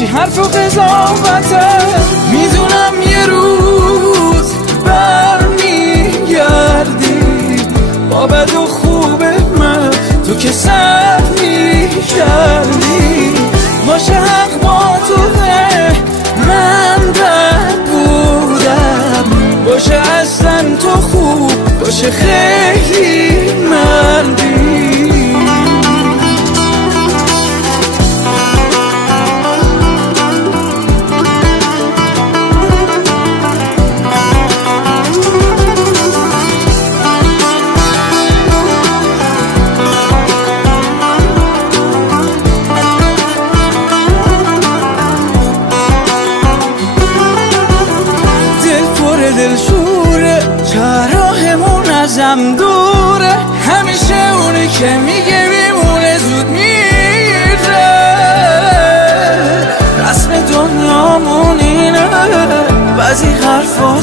چی حرف و قضاوته. میدونم یه روز برمیگردی با بد و خوب من، تو که سر میکردی. باشه حق با توه، من بد بودم. باشه اصلا تو خوب، باشه خیلی مردی. دل شوره، چراهمون ازم دوره. همیشه اونی که میگه میمونه زود میره. رسم دنیامون اینه، بعضی حرفا